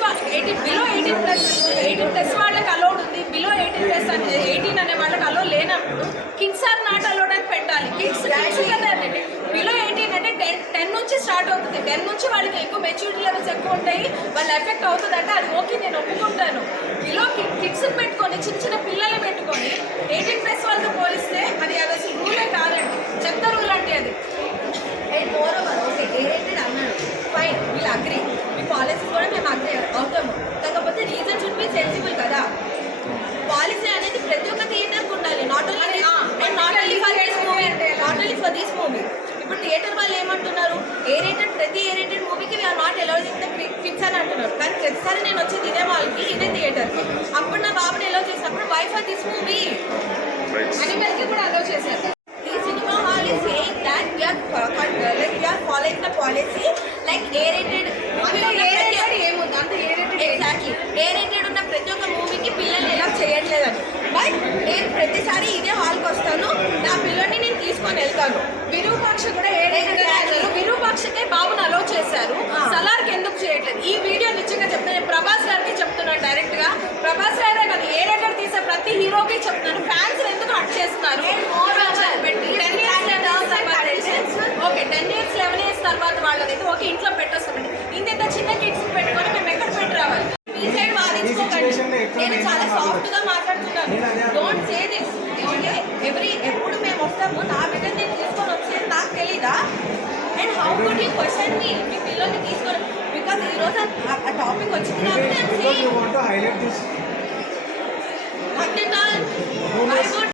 Plus eighteen below eighteen plus eighteen plus వాళ్ళకి allowed ఉంది. Below eighteen plus eighteen అనే వాళ్ళకి అలో లేనప్పుడు కిడ్స్ ఆర్ నాట్ అలౌడ్ అని పెట్టాలి. కిడ్స్ కదండి బిలో ఎయిటీన్ అంటే టెన్ టెన్ నుంచి స్టార్ట్ అవుతుంది. టెన్ నుంచి వాళ్ళకి ఎక్కువ మెచ్యూరిటీ లెవెల్స్ ఎక్కువ ఉంటాయి. వాళ్ళు ఎఫెక్ట్ అవుతుంది అంటే అది ఓకే నేను ఒప్పుకుంటాను. బిలో కిడ్స్ పెట్టుకొని చిన్న చిన్న పిల్లలు పెట్టుకొని ఎయిటీన్ ప్లస్ వాళ్ళతో పోలిస్తే అది అది అసలు రూలే కాదండి. చెత్త రూల్ అంటే అది. అండ్ అన్నాడు ఫైన్ వీళ్ళు అగ్రీ పాలసీస్ కూడా మేము అగ్రి అవుతాము. కాకపోతే రీజన్ షుడ్ బి సెన్సిబుల్ కదా. పాలసీ అనేది ప్రతి ఒక్క థియేటర్కి ఉండాలి. Not only not only for this movie not only for this movie ఇప్పుడు థియేటర్ వాళ్ళు ఏమంటున్నారు? ఏ రేటెడ్ ప్రతి ఏ రేటెడ్ మూవీకి we are not allowed in the kids అని అంటున్నారు. కానీ ప్రతిసారి నేను వచ్చేది ఇదే వాళ్ళకి ఇదే థియేటర్కి అప్పుడు నా బాబుని అలౌ చేసినప్పుడు వై ఫర్ దిస్ మూవీ అనిమల్కి కూడా అలౌ చేశారు. ఈ cinema hall is saying that we are con- like we are following the policy like A rated ఏముంది అంత ఏ రేటెడ్ ఏ రేటెడ్ ఉన్న ప్రతి ఒక్క మూవీకి పిల్లల్ని ఎలా చేయట్లేదని బట్ నేను ప్రతిసారి ఇదే హాల్కి వస్తాను. నా పిల్లల్ని నేను తీసుకొని వెళ్తాను. విరూపాక్ష నేను చాలా సాఫ్ట్గా మాట్లాడుతున్నాను. డోంట్ సే దిస్ ఎవ్రీ ఎప్పుడు మేము వస్తాము నా బిడ్డ నేను తీసుకొని వచ్చేది నాకు తెలీదా? And how could you question me మీ పిల్లల్ని తీసుకొని బికాస్ ఈ రోజు ఆ టాపిక్ వచ్చింది కాబట్టి